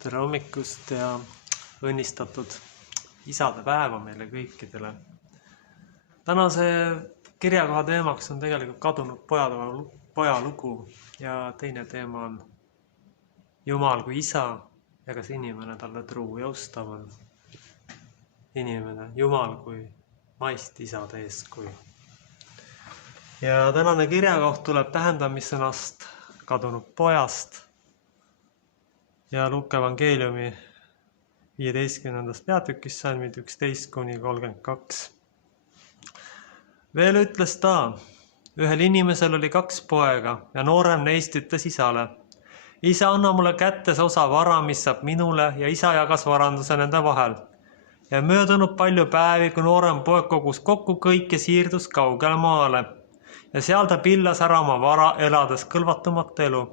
Tere hommikust ja õnnistatud isade päeva meile kõikidele. Tänase kirjakoha teemaks on tegelikult kadunud poja lugu ja teine teema on Jumal kui isa ja kas inimene talle truu ja ustav on. Inimene, Jumal kui maist isade eeskuju. Ja tänane kirjakoht tuleb tähendamissõnast kadunud pojast ja Luuka evangeeliumi 15. peatükis salmid 11–32. Veel ütles ta, ühel inimesel oli 2 poega ja noorem neist ütles isale, isa, anna mulle kätte see osa vara, mis saab minule, ja isa jagas varanduse nende vahel. Ja möödunud palju päevi, kui noorem poeg kogus kokku kõik ja siirdus kaugele maale. Ja seal ta pillas ära oma vara, elades kõlvatumat elu.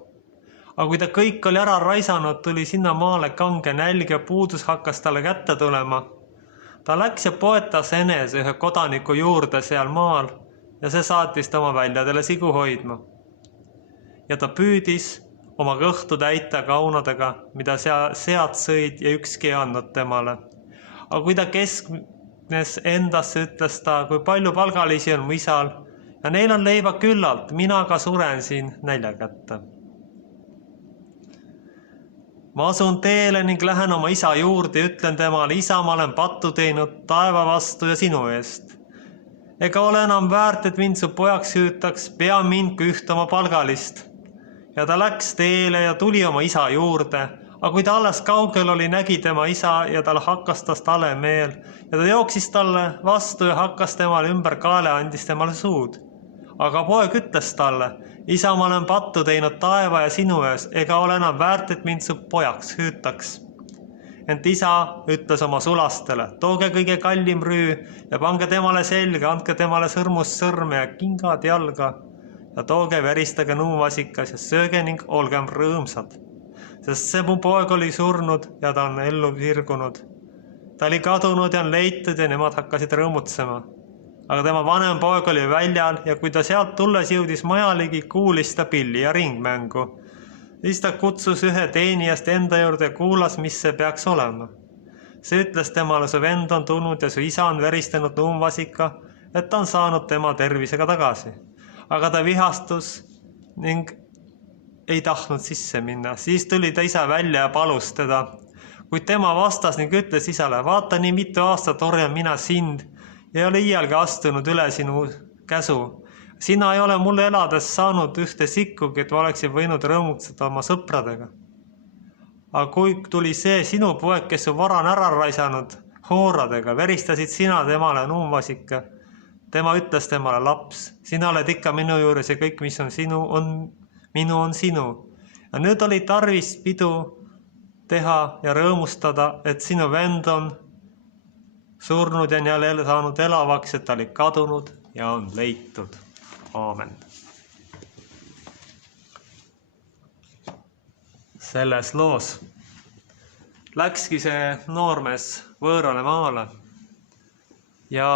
Aga kui ta kõik oli ära raisanud, tuli sinna maale kange nälg ja puudus hakkas talle kätte tulema. Ta läks ja poetas enese ühe kodaniku juurde seal maal ja see saatis ta oma väljadele sigu hoidma. Ja ta püüdis oma kõhtu täita kaunadega, mida sead sõid ja ükski ei andnud temale. Aga kui ta kesknes endasse, ütles ta, kui palju palgalisi on mu isal ja neil on leiba küllalt, mina ka suren siin nälja kätte. Ma asun teele ning lähen oma isa juurde ja ütlen temale, isa, ma olen pattu teinud taeva vastu ja sinu eest. Ega ole enam väärt, et mind su pojaks hüütaks, pea mind kui üht oma palgalist. Ja ta läks teele ja tuli oma isa juurde, aga kui ta alles kaugel oli, nägi tema isa ja tal hakkas tast hale meel ja ta jooksis talle vastu ja hakkas temale ümber kaele, andis temale suud. Aga poeg ütles talle, isa, ma olen pattu teinud taeva ja sinu ees, ega ole enam väärt, et mind su pojaks hüütaks. Ent isa ütles oma sulastele, tooge kõige kallim rüü ja pange temale selga, andke temale sõrmust sõrme ja kingad jalga ja tooge veristage nuumvasikas ja sööge ning olgem rõõmsad. Sest see mu poeg oli surnud ja ta on ellu sirgunud. Ta oli kadunud ja on leitud ja nemad hakkasid rõõmutsema. Aga tema vanem poeg oli väljal ja kui ta sealt tulles jõudis majaligi, kuulis ta pilli ja ringmängu. Siis ta kutsus ühe teenijast enda juurde ja kuulas, mis see peaks olema. See ütles temale, su vend on tulnud ja su isa on veristanud nuumvasika, et ta on saanud tema tervisega tagasi. Aga ta vihastus ning ei tahtnud sisse minna. Siis tuli ta isa välja ja palus teda. Kuid tema vastas ning ütles isale, vaata, nii mitu aastat orjan mina sind ja ei ole iialgi astunud üle sinu käsu. Sina ei ole mulle elades saanud ühte sikkugi, et ma oleksin võinud rõõmutseda oma sõpradega. Aga kui tuli see sinu poeg, kes su vara on ära raisanud hooradega, veristasid sina temale nuumvasika. Tema ütles temale, laps, sina oled ikka minu juures ja kõik, mis on sinu, minu on sinu. Ja nüüd oli tarvis pidu teha ja rõõmustada, et sinu vend on surnud ja on jälle saanud elavaks, et ta oli kadunud ja on leitud. Aamen. Selles loos läkski see noormees võõrale maale ja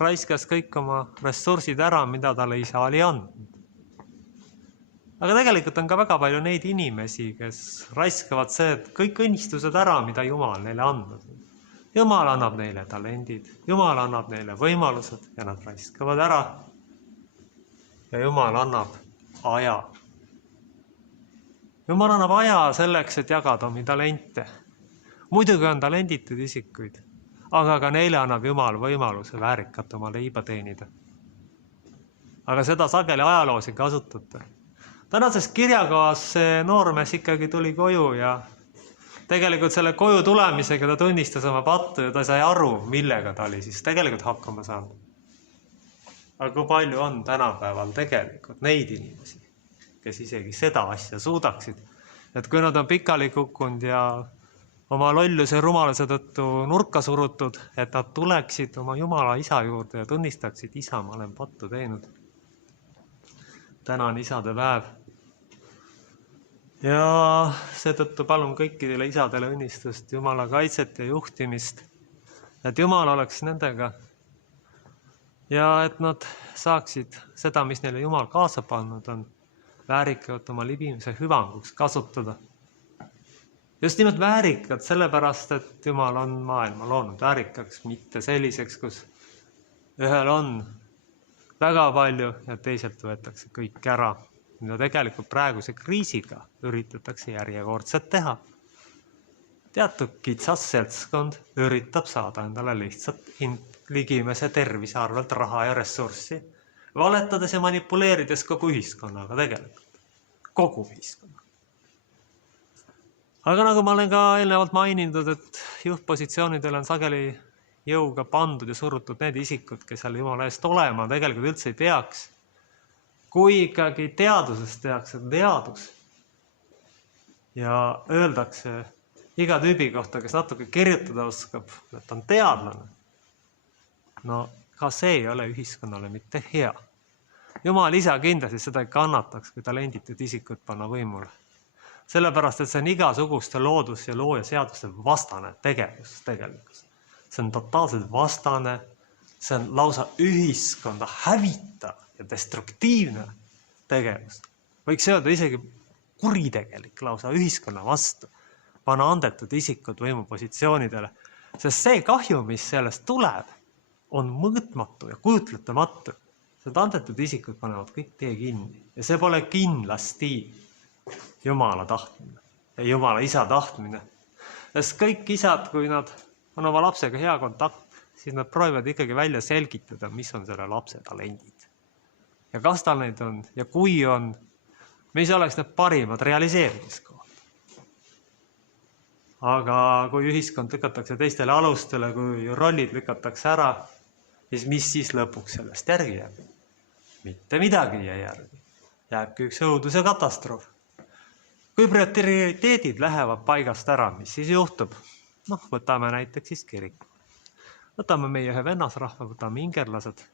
raiskas kõik oma ressursid ära, mida talle isa oli andnud. Aga tegelikult on ka väga palju neid inimesi, kes raiskavad see, et kõik õnnistused ära, mida Jumal neile andnud. Jumal annab neile talendid, Jumal annab neile võimalused ja nad raiskavad ära. Ja Jumal annab aja. Jumal annab aja selleks, et jagada omi talente. Muidugi on talenditud isikuid, aga ka neile annab Jumal võimaluse väärikat oma leiba teenida. Aga seda sageli ajaloos ei kasutata. Tänases kirjakohas see noormees ikkagi tuli koju ja tegelikult selle koju tulemisega ta tunnistas oma pattu ja ta sai aru, millega ta oli siis tegelikult hakkama saanud. Aga kui palju on tänapäeval tegelikult neid inimesi, kes isegi seda asja suudaksid, et kui nad on pikali kukkunud ja oma lolluse ja rumaluse tõttu nurka surutud, et nad tuleksid oma Jumala isa juurde ja tunnistaksid, isa, ma olen pattu teinud. Täna on isade päev. Ja seetõttu palun kõikidele isadele õnnistust, Jumala kaitset ja juhtimist, et Jumal oleks nendega ja et nad saaksid seda, mis neile Jumal kaasa pannud on, väärikalt oma libimise hüvanguks kasutada. Just nimelt väärikad, sellepärast, et Jumal on maailma loonud väärikaks, mitte selliseks, kus ühel on väga palju ja teiselt võetakse kõik ära, mida tegelikult praeguse kriisiga üritatakse järjekordselt teha. Teatud kitsas seltskond üritab saada endale lihtsalt ligimese tervise arvelt raha ja ressurssi, valetades ja manipuleerides kogu ühiskonnaga tegelikult. Kogu ühiskonnaga. Aga nagu ma olen ka eelnevalt maininud, et juhtpositsioonidel on sageli jõuga pandud ja surutud need isikud, kes seal Jumala eest olema tegelikult üldse ei peaks. Kui ikkagi teadusest tehakse teadus ja öeldakse iga tüübi kohta, kes natuke kirjutada oskab, et on teadlane, no ka see ei ole ühiskonnale mitte hea. Jumal ise kindlasti seda ei kannataks, kui talenditud isikud panna võimule. Sellepärast, et see on igasuguste loodus- ja looja seaduste vastane tegevus tegelikult. See on totaalselt vastane, see on lausa ühiskonda hävitav ja destruktiivne tegevus. Võiks öelda isegi kuritegelik lausa ühiskonna vastu, panna andetud isikud võimupositsioonidele, sest see kahju, mis sellest tuleb, on mõõtmatu ja kujutletamatu. Need andetud isikud panevad kõik tee kinni ja see pole kindlasti Jumala tahtmine ja Jumala isa tahtmine. Sest kõik isad, kui nad on oma lapsega hea kontakt, siis nad proovivad ikkagi välja selgitada, mis on selle lapse talendid. Ja kas tal neid on ja kui on, mis oleks need parimad realiseerimiskohad. Aga kui ühiskond lükatakse teistele alustele, kui rollid lükatakse ära, siis mis siis lõpuks sellest järgi jääb? Mitte midagi ei järgi. Jääbki üks õudus ja katastroof. Kui prioriteedid lähevad paigast ära, mis siis juhtub? Võtame näiteks siis kiriku. Võtame meie ühe vennasrahva, võtame ingerlased.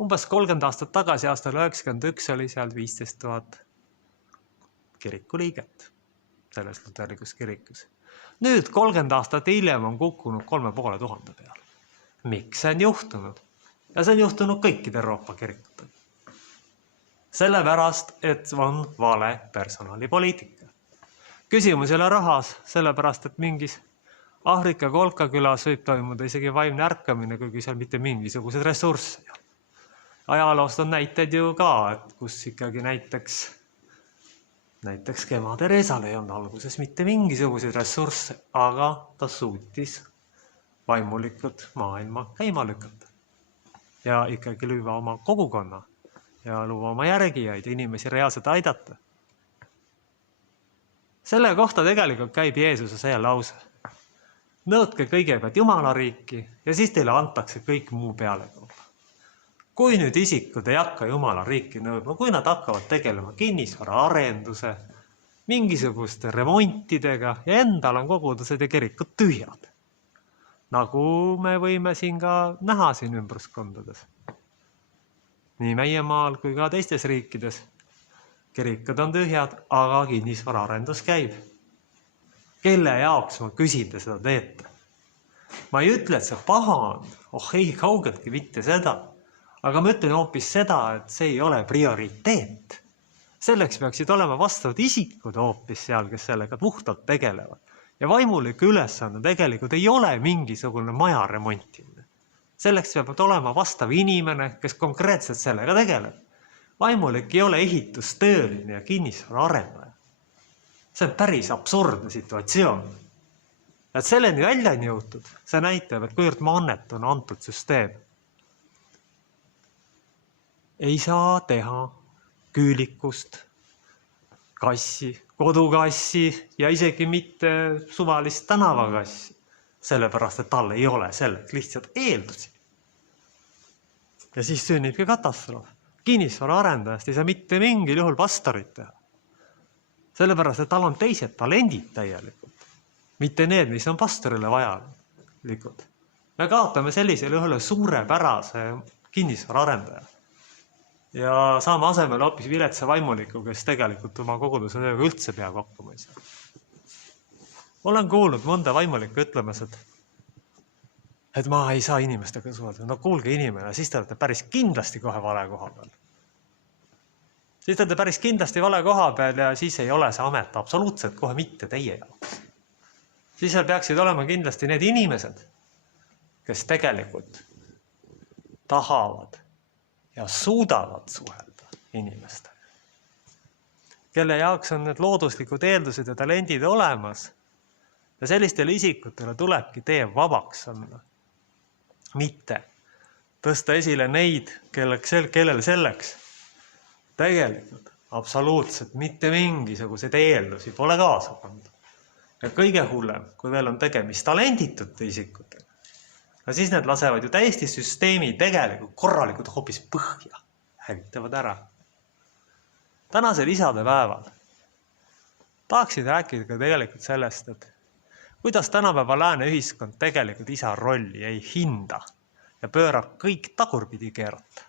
Umbes 30 aastat tagasi, aastal 91 oli seal 15 000 kirikuliiget selles luterlikus kirikus. Nüüd 30 aastat hiljem on kukkunud 3500 peale. Miks see on juhtunud? Ja see on juhtunud kõikide Euroopa kirikutega. Sellepärast, et on vale personalipoliitika. Küsimus ei ole rahas, sellepärast, et mingis Aafrika kolkakülas võib toimuda isegi vaimne ärkamine, kuigi seal mitte mingisugused ressursse. Ajaloost on näiteid ju ka, et kus ikkagi näiteks Kema Teresal ei olnud alguses mitte mingisuguseid ressursse, aga ta suutis vaimulikud maailma käima lükata. Ja ikkagi lüüa oma kogukonna ja luua oma järgijaid ja inimesi reaalselt aidata. Selle kohta tegelikult käib Jeesuse see lause. Nõudke kõigepealt Jumala riiki ja siis teile antakse kõik muu peale. Kui nüüd isikud ei hakka Jumala riiki nõudma, kui nad hakkavad tegelema kinnisvara arenduse, mingisuguste remontidega ja endal on kogudused ja kirikud tühjad. Nagu me võime siin ka näha siin ümbruskondades. Nii meie maal kui ka teistes riikides. Kirikud on tühjad, aga kinnisvara arendus käib. Kelle jaoks ma küsin te seda teete? Ma ei ütle, et see paha on. Ei, kaugeltki mitte seda. Aga ma ütlen hoopis seda, et see ei ole prioriteet. Selleks peaksid olema vastavad isikud hoopis seal, kes sellega puhtalt tegelevad. Ja vaimuliku ülesanne tegelikult ei ole mingisugune maja remontimine. Selleks peab olema vastav inimene, kes konkreetselt sellega tegeleb. Vaimulik ei ole ehitustööline ja kinnisvara arendaja. See on päris absurdne situatsioon. Et selleni välja on jõutud, see näitab, et kuivõrd mannet on antud süsteem. Ei saa teha küülikust, kassi, kodukassi ja isegi mitte suvalist tänavakassi, sellepärast, et tal ei ole selleks lihtsalt eeldusi. Ja siis sünnibki katastroof. Kinnisvara arendajast ei saa mitte mingil juhul pastorit teha. Sellepärast, et tal on teised talendid täielikult, mitte need, mis on pastorile vajalikud. Me kaotame sellisel juhul suurepärase kinnisvara arendaja. Ja saame asemel hoopis viletsa vaimuliku, kes tegelikult oma koguduse tööga üldse peab hakkama ei saa. Olen kuulnud mõnda vaimulikku ütlemas, et ma ei saa inimestega suhelda. No kuulge inimene, siis te olete päris kindlasti kohe vale koha peal. siis te olete päris kindlasti vale koha peal ja siis ei ole see amet absoluutselt kohe mitte teie jaoks. Siis seal peaksid olema kindlasti need inimesed, kes tegelikult tahavad ja suudavad suhelda inimestega, kelle jaoks on need looduslikud eeldused ja talendid olemas ja sellistele isikutele tulebki tee vabaks anda. Mitte tõsta esile neid, kellel selleks tegelikult absoluutselt mitte mingisuguseid eeldusi pole kaasa pannud. Ja kõige hullem, kui veel on tegemist talenditute isikutega, ja siis need lasevad ju täiesti süsteemi tegelikult korralikult hoopis põhja, hävitavad ära. Tänasel isade päeval tahaksid rääkida ka tegelikult sellest, et kuidas tänapäeva lääne ühiskond tegelikult isa rolli ei hinda ja pöörab kõik tagurpidi keerata.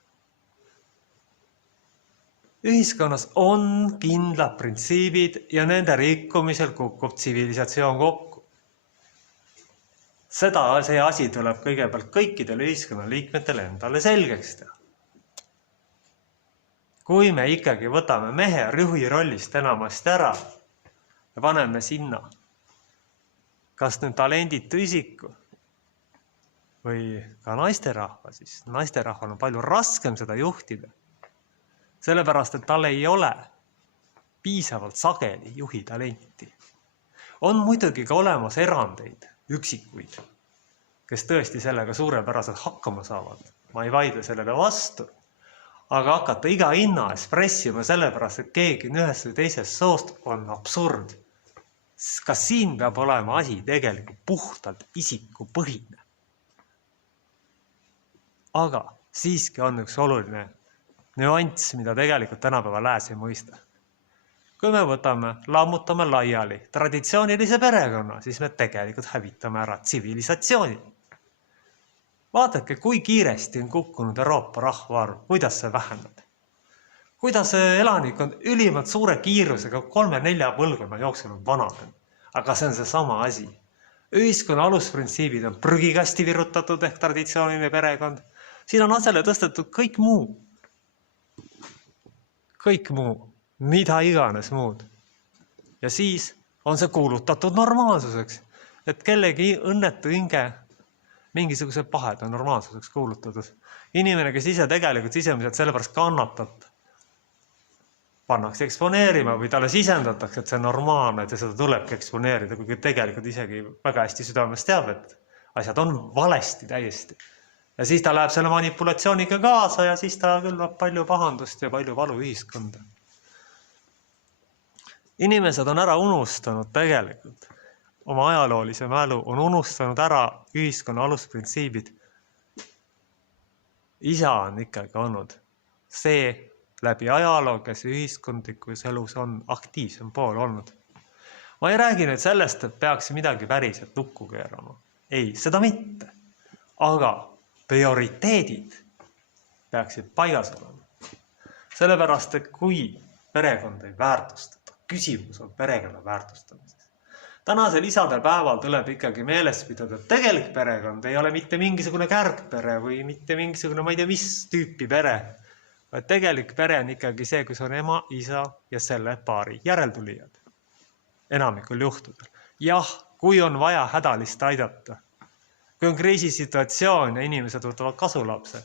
Ühiskonnas on kindlad printsiibid ja nende rikkumisel kukub tsivilisatsioon kokku. See asi tuleb kõigepealt kõikidele ühiskonna liikmetele endale selgeks teha. Kui me ikkagi võtame mehe rühi rollist enamasti ära ja paneme sinna kas nüüd talenditu isiku või ka naisterahva, siis naisterahval on palju raskem seda juhtida. Sellepärast, et tal ei ole piisavalt sageli juhi talenti. On muidugi ka olemas erandeid, üksikuid, kes tõesti sellega suurepäraselt hakkama saavad. Ma ei vaidle sellele vastu, aga hakata iga hinna ees pressima sellepärast, et keegi on ühest või teisest soost on absurd. Kas siin peab olema asi tegelikult puhtalt isikupõhine? Aga siiski on üks oluline nüanss, mida tegelikult tänapäeva lääs ei mõista. Kui me lammutame laiali traditsioonilise perekonna, siis me tegelikult hävitame ära tsivilisatsiooni. Vaadake, kui kiiresti on kukkunud Euroopa rahvaarv, kuidas see väheneb. Kuidas elanikkond ülimalt suure kiirusega 3-4 põlvkonna jooksul on vananenud. Aga see on see sama asi. Ühiskonna alusprintsiibid on prügikasti virutatud ehk traditsiooniline perekond. Siin on asele tõstetud kõik muu, mida iganes muud. Ja siis on see kuulutatud normaalsuseks, et kellegi õnnetu hinge mingisuguse paheda normaalsuseks kuulutatud. Inimene, kes ise tegelikult sisemiselt sellepärast kannatab, pannakse eksponeerima või talle sisendatakse, et see on normaalne, et seda tulebki eksponeerida, kuigi tegelikult isegi väga hästi südames teab, et asjad on valesti täiesti. Ja siis ta läheb selle manipulatsiooniga kaasa ja siis ta külvab palju pahandust ja palju valu ühiskonda. Inimesed on ära unustanud tegelikult. Oma ajaloolise mälu on unustanud ära ühiskonna alusprintsiibid. Isa on ikkagi olnud see läbi ajaloo, kes ühiskondlikus elus on aktiivsem pool olnud. Ma ei räägi nüüd sellest, et peaks midagi päriselt lukku keerama. Ei, seda mitte. Aga prioriteedid peaksid paigas olema. Sellepärast, et kui perekond ei väärtustada, küsimus on perekonna väärtustamises. Tänasel isade päeval tuleb ikkagi meeles pidada, et tegelik perekond ei ole mitte mingisugune kärgpere või mitte mingisugune, ma ei tea, mis tüüpi pere. Vaid tegelik pere on ikkagi see, kus on ema, isa ja selle paari järeltulijad. Enamikul juhtudel. Jah, kui on vaja hädalist aidata, kui on kriisisituatsioon ja inimesed võtavad kasulapse,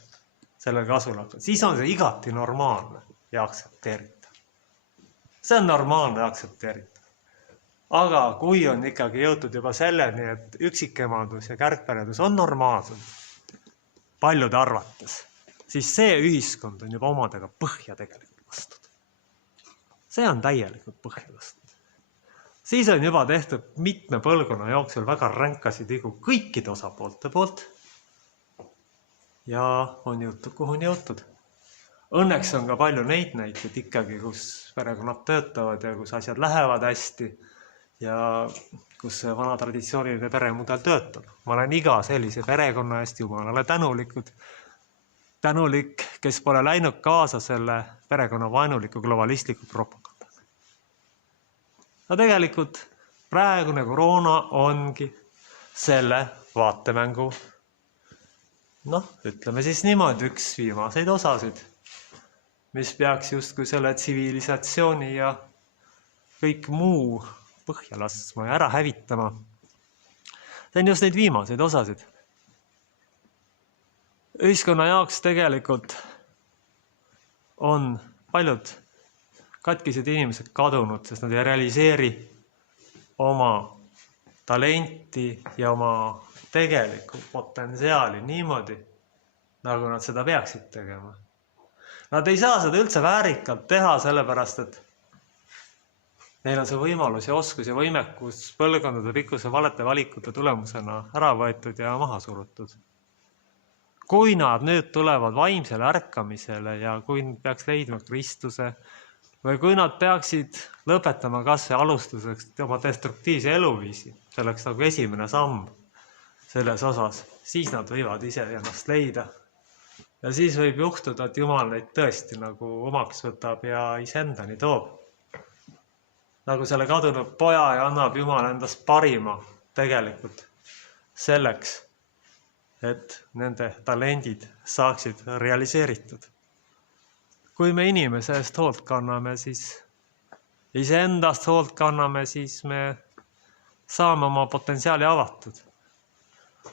siis on see igati normaalne ja aktsepteeritav. See on normaalne ja aktsepteeritav. Aga kui on ikkagi jõutud juba selleni, et üksikemadus ja kärgperedus on normaalsed paljude arvates, siis see ühiskond on juba omadega põhja tegelikult lastud. See on täielikult põhja lastud. Siis on juba tehtud mitme põlvkonna jooksul väga ränkasid vigu kõikide osapoolte poolt ja on jõutud, kuhu on jõutud. Õnneks on ka palju neid näiteid ikkagi, kus perekonnad töötavad ja kus asjad lähevad hästi ja kus see vana traditsiooniline peremudel töötab. Ma olen iga sellise perekonna eest jumalale tänulik, kes pole läinud kaasa selle perekonna vaenuliku globalistliku propagandaga. Ja tegelikult praegune koroona ongi selle vaatemängu, ütleme siis niimoodi, üks viimaseid osasid. mis peaks justkui selle tsivilisatsiooni ja kõik muu põhja laskma ja ära hävitama. See on just neid viimaseid osasid. Ühiskonna jaoks tegelikult on paljud katkised inimesed kadunud, sest nad ei realiseeri oma talenti ja oma tegelikku potentsiaali niimoodi, nagu nad seda peaksid tegema. Nad ei saa seda üldse väärikalt teha, sellepärast, et neil on see võimalus ja oskus ja võimekus põlvkondade pikkuse valete valikute tulemusena ära võetud ja maha surutud. Kui nad nüüd tulevad vaimsele ärkamisele ja kui nad peaks leidma Kristuse või kui nad peaksid lõpetama kas või alustuseks oma destruktiivse eluviisi, selleks nagu esimene samm selles osas, siis nad võivad ise ennast leida. Ja siis võib juhtuda, et Jumal neid tõesti nagu omaks võtab ja iseendani toob. Nagu selle kadunud poja ja annab Jumal endast parima tegelikult selleks, et nende talendid saaksid realiseeritud. Kui me inimese eest hoolt kanname, siis iseendast hoolt kanname, siis me saame oma potentsiaali avatud.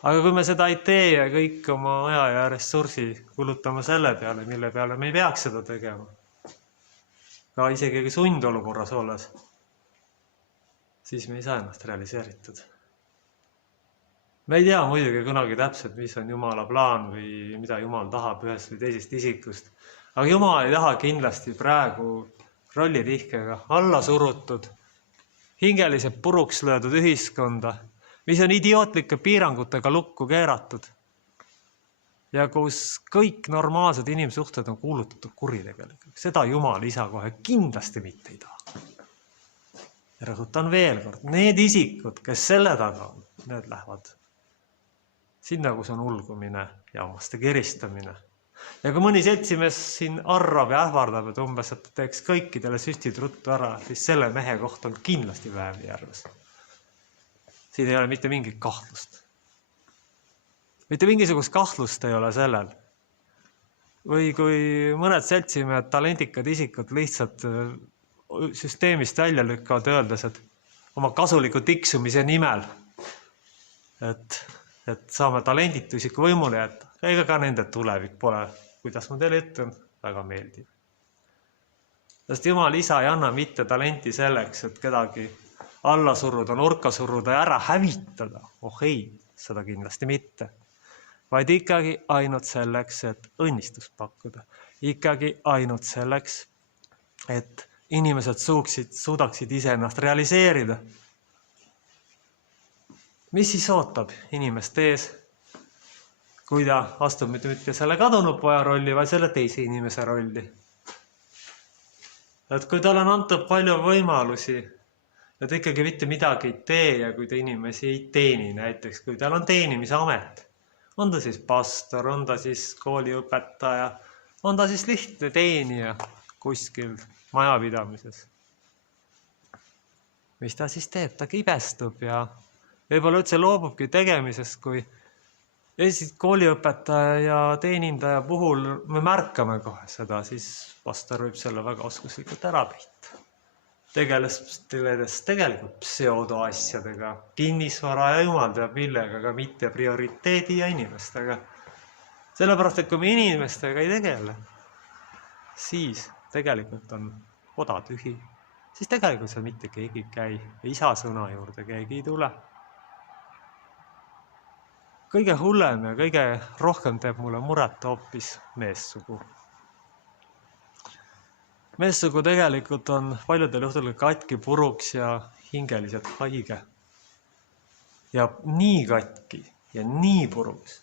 Aga kui me seda ei tee ja kõik oma aja ja ressursi kulutame selle peale, mille peale me ei peaks seda tegema, ka isegi sundolukorras olles, siis me ei saa ennast realiseeritud. Me ei tea muidugi kunagi täpselt, mis on Jumala plaan või mida Jumal tahab ühest või teisest isikust. Aga Jumal ei taha kindlasti praegu rollitihkega alla surutud, hingeliselt puruks löödud ühiskonda, mis on idiootlike piirangutega lukku keeratud ja kus kõik normaalsed inimsuhted on kuulutatud kuritegelikult. Seda Jumal isa kohe kindlasti mitte ei taha. Ja rõhutan veel kord, need isikud, kes selle taga on, need lähevad sinna, kus on ulgumine ja omaste kiristamine. Ja kui mõni seltsimees siin arvab ja ähvardab, et umbes, et teeks kõikidele süstid ruttu ära, siis selle mehe koht on kindlasti Väävlijärves. Siin ei ole mitte mingit kahtlust. Mitte mingisugust kahtlust ei ole sellel. Või kui mõned seltsimehed, talendikad isikud lihtsalt süsteemist välja lükkavad, öeldes, et oma kasuliku tiksumise nimel, et saame talenditu isiku võimule jätta. Ega ka nende tulevik pole, kuidas ma teile ütlen, väga meeldib. Sest Jumal isa ei anna mitte talenti selleks, et kedagi alla suruda, nurka suruda ja ära hävitada. Oh ei, seda kindlasti mitte. Vaid ikkagi ainult selleks, et õnnistust pakkuda. Ikkagi ainult selleks, et inimesed suudaksid ise ennast realiseerida. Mis siis ootab inimest ees, kui ta astub mitte selle kadunud poja rolli, vaid selle teise inimese rolli? Et kui tal on antud palju võimalusi, ja ta ikkagi mitte midagi ei tee ja kui ta inimesi ei teeni, näiteks kui tal on teenimisamet, on ta siis pastor, on ta siis kooliõpetaja, on ta siis lihtne teenija kuskil majapidamises. Mis ta siis teeb? Ta kibestub ja võib-olla üldse loobubki tegemisest, kui kooliõpetaja ja teenindaja puhul me märkame kohe seda, siis pastor võib selle väga oskuslikult ära peita. Tegeles tegelikult pseudoasjadega, kinnisvara ja Jumal teab millega, aga mitte prioriteedi ja inimestega. Sellepärast, et kui me inimestega ei tegele, siis tegelikult on oda tühi. Siis tegelikult seal mitte keegi käi ja isa sõna juurde keegi ei tule. Kõige hullem ja kõige rohkem teeb mulle muret hoopis meessugu. Meessugu tegelikult on paljudel juhtudel katki, puruks ja hingeliselt haige. Ja nii katki ja nii puruks,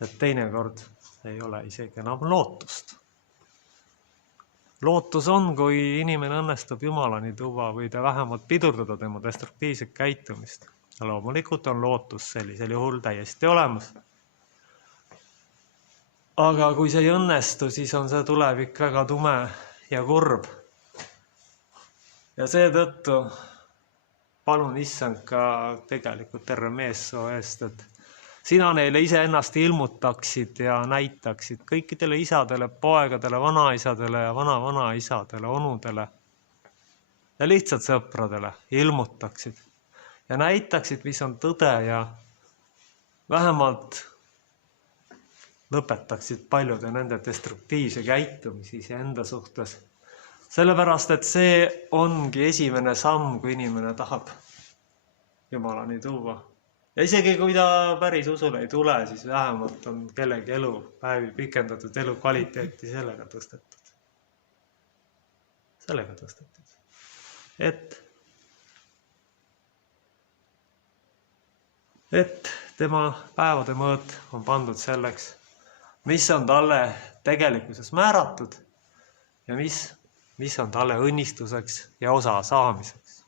et teinekord ei ole isegi enam lootust. Lootus on, kui inimene õnnestub Jumalani tuua või ta vähemalt pidurdada tema destruktiivset käitumist. Ja loomulikult on lootus sellisel juhul täiesti olemas. Aga kui see ei õnnestu, siis on see tulevik väga tume ja kurb. Ja seetõttu palun issand ka tegelikult terve meessoo eest, et sina neile iseennast ilmutaksid ja näitaksid kõikidele isadele, poegadele, vanaisadele ja vana-vanaisadele, onudele ja lihtsalt sõpradele ilmutaksid ja näitaksid, mis on tõde ja vähemalt lõpetaksid paljude nende destruktiivse käitumisi iseenda suhtes. Sellepärast, et see ongi esimene samm, kui inimene tahab Jumalani tuua. Ja isegi kui ta päris usule ei tule, siis vähemalt on kellegi elupäevi pikendatud, elu kvaliteeti sellega tõstetud. Sellega tõstetud. Et tema päevade mõõt on pandud selleks, mis on talle tegelikkuses määratud ja mis on talle õnnistuseks ja osa saamiseks.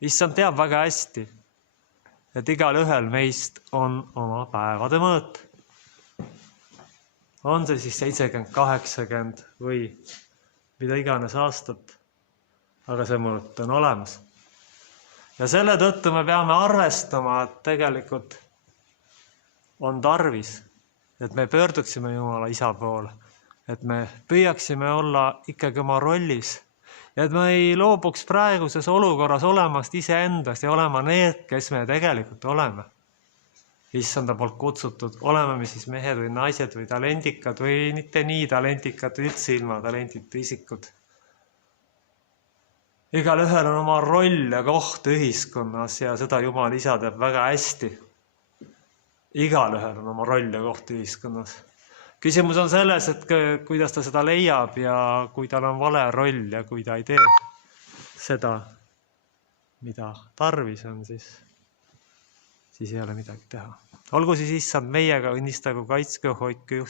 Issand teab väga hästi, et igal ühel meist on oma päevade mõõt. On see siis 70, 80 või mida iganes aastat, aga see mõõt on olemas. Ja selle tõttu me peame arvestama, et tegelikult on tarvis, et me pöörduksime Jumala Isa poole, et me püüaksime olla ikkagi oma rollis ja et me ei loobuks praeguses olukorras olemast iseendast ja olema need, kes me tegelikult oleme. Issanda poolt kutsutud, oleme me siis mehed või naised või talendikad või mitte nii talentikad, üldse ilma talentita isikud. Igal ühel on oma roll ja koht ühiskonnas ja seda Jumal Isa teab väga hästi. Igal ühel on oma roll ja koht ühiskonnas. Küsimus on selles, et kuidas ta seda leiab ja kui tal on vale roll ja kui ta ei tee seda, mida tarvis on, siis ei ole midagi teha. Olgu siis Issand meiega, õnnistagu, kaitske, hoidke, juht.